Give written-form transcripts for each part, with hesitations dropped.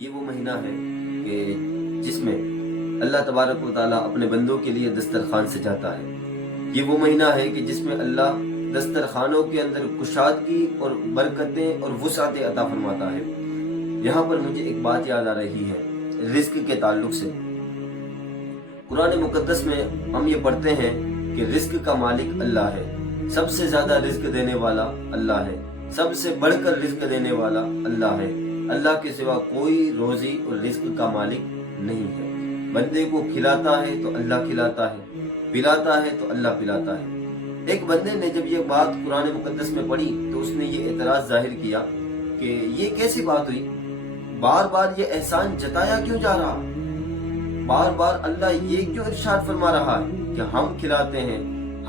یہ وہ مہینہ ہے کہ جس میں اللہ تبارک و تعالیٰ اپنے بندوں کے لیے دسترخوان سجاتا ہے۔ یہ وہ مہینہ ہے کہ جس میں اللہ دسترخوانوں کے اندر کشادگی اور برکتیں اور وسعتیں عطا فرماتا ہے۔ یہاں پر مجھے ایک بات یاد آ رہی ہے رزق کے تعلق سے۔ قرآن مقدس میں ہم یہ پڑھتے ہیں کہ رزق کا مالک اللہ ہے، سب سے زیادہ رزق دینے والا اللہ ہے، سب سے بڑھ کر رزق دینے والا اللہ ہے۔ اللہ کے سوا کوئی روزی اور رزق کا مالک نہیں ہے۔ بندے کو کھلاتا ہے تو اللہ کھلاتا ہے، پلاتا ہے تو اللہ پلاتا ہے۔ ایک بندے نے جب یہ بات قرآن مقدس میں پڑھی تو اس نے یہ اعتراض ظاہر کیا کہ یہ کیسی بات ہوئی، بار بار یہ احسان جتایا کیوں جا رہا، بار بار اللہ یہ کیوں ارشاد فرما رہا ہے کہ ہم کھلاتے ہیں،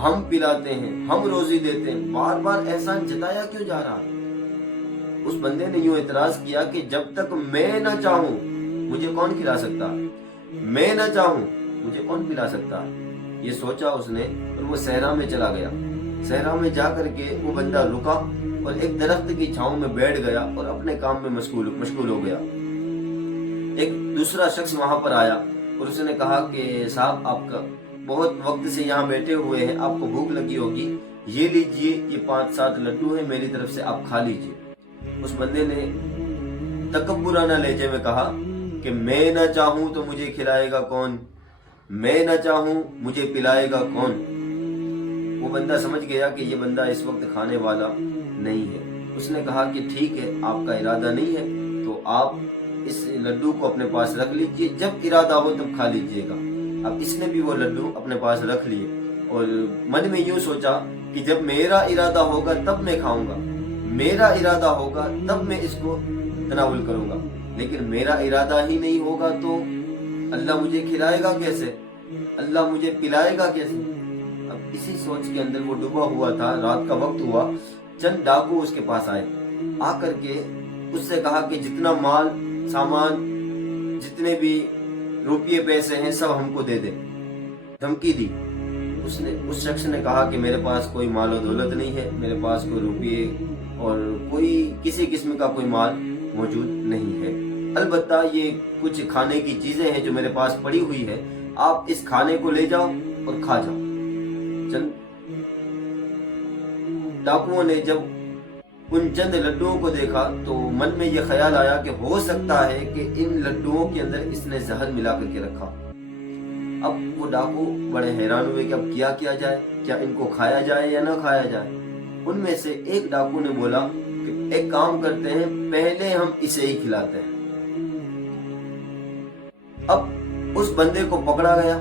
ہم پلاتے ہیں، ہم روزی دیتے ہیں، بار بار احسان جتایا کیوں جا رہا ہے۔ اس بندے نے یوں اعتراض کیا کہ جب تک میں نہ چاہوں مجھے کون کھلا سکتا، میں نہ چاہوں مجھے کون پلا سکتا۔ یہ سوچا اس نے اور وہ صحرا میں چلا گیا۔ صحرا میں جا کر کے وہ بندہ رکا اور ایک درخت کی چھاؤں میں بیٹھ گیا اور اپنے کام میں مشغول ہو گیا۔ ایک دوسرا شخص وہاں پر آیا اور اس نے کہا کہ صاحب آپ کا بہت وقت سے یہاں بیٹھے ہوئے ہیں، آپ کو بھوک لگی ہوگی، یہ لیجئے، یہ 5-7 لڈو ہیں میری طرف سے، آپ کھا لیجئے۔ اس بندے نے تکبرانہ لہجے میں کہا کہ میں نہ چاہوں تو مجھے کھلائے گا کون، میں نہ چاہوں مجھے پلائے گا کون۔ وہ بندہ سمجھ گیا کہ یہ بندہ اس وقت کھانے والا نہیں ہے۔ اس نے کہا کہ ٹھیک ہے، آپ کا ارادہ نہیں ہے تو آپ اس لڈو کو اپنے پاس رکھ لیجئے، جب ارادہ ہو تب کھا لیجئے گا۔ اب اس نے بھی وہ لڈو اپنے پاس رکھ لیے اور من میں یوں سوچا کہ جب میرا ارادہ ہوگا تب میں کھاؤں گا، میرا ارادہ ہوگا تب میں اس کو تناول کروں گا، لیکن میرا ارادہ ہی نہیں ہوگا تو اللہ مجھے کھلائے گا کیسے، اللہ مجھے پلائے گا کیسے۔ اب اسی سوچ کے اندر وہ ڈوبا ہوا تھا، رات کا وقت ہوا، چند ڈاکو اس کے پاس آئے، آ کر کے اس سے کہا کہ جتنا مال سامان، جتنے بھی روپیے پیسے ہیں سب ہم کو دے دے، دھمکی دی۔ اس شخص نے کہا کہ میرے پاس کوئی مال و دولت نہیں ہے، میرے پاس کوئی روپیے اور کوئی کسی قسم کا کوئی مال موجود نہیں ہے، البتہ یہ کچھ کھانے کی چیزیں ہیں جو میرے پاس پڑی ہوئی ہے، آپ اس کھانے کو لے جاؤ اور کھا جاؤ۔ ڈاکوؤں نے جب ان چند لڈوؤں کو دیکھا تو من میں یہ خیال آیا کہ ہو سکتا ہے کہ ان لڈوؤں کے اندر اس نے زہر ملا کر کے رکھا۔ اب وہ ڈاکو بڑے حیران ہوئے کہ اب کیا جائے، کیا ان کو کھایا جائے یا نہ کھایا جائے۔ ان میں سے ایک ڈاکو نے بولا کہ ایک کام کرتے ہیں، پہلے ہم اسے ہی کھلاتے ہیں۔ اب اس بندے کو پکڑا گیا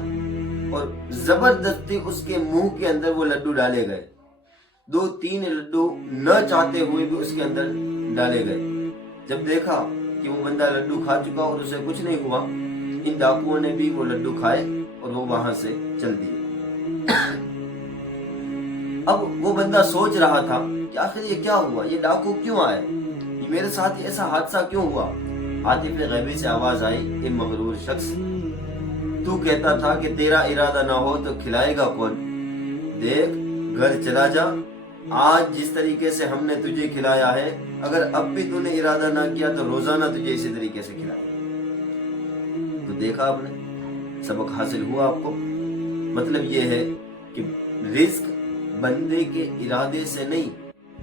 اور زبردستی اس کے منہ کے اندر وہ لڈو ڈالے گئے، 2-3 لڈو نہ چاہتے ہوئے بھی اس کے اندر ڈالے گئے۔ جب دیکھا کہ وہ بندہ لڈو کھا چکا اور اسے کچھ نہیں ہوا، ان ڈاکوؤں نے بھی وہ لڈو کھائے اور وہ وہاں سے چل دیے۔ اب وہ بندہ سوچ رہا تھا کہ آخر یہ کیا ہوا، یہ ڈاکو کیوں آئے، یہ میرے ساتھ ایسا حادثہ کیوں ہوا۔ عاطف غیبی سے آواز آئی، اے مغرور شخص، تو کہتا تھا کہ تیرا ارادہ نہ ہو تو کھلائے گا کون، دیکھ گھر چلا جا، آج جس طریقے سے ہم نے تجھے کھلایا ہے، اگر اب بھی تو نے ارادہ نہ کیا تو روزانہ تجھے اسی طریقے سے کھلائے۔ تو دیکھا آپ نے، سبق حاصل ہوا آپ کو۔ مطلب یہ ہے کہ رزق بندے کے ارادے سے نہیں،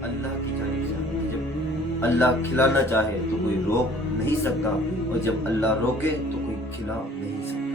اللہ کی جانب سے آتا ہے۔ جب اللہ کھلانا چاہے تو کوئی روک نہیں سکتا، اور جب اللہ روکے تو کوئی کھلا نہیں سکتا۔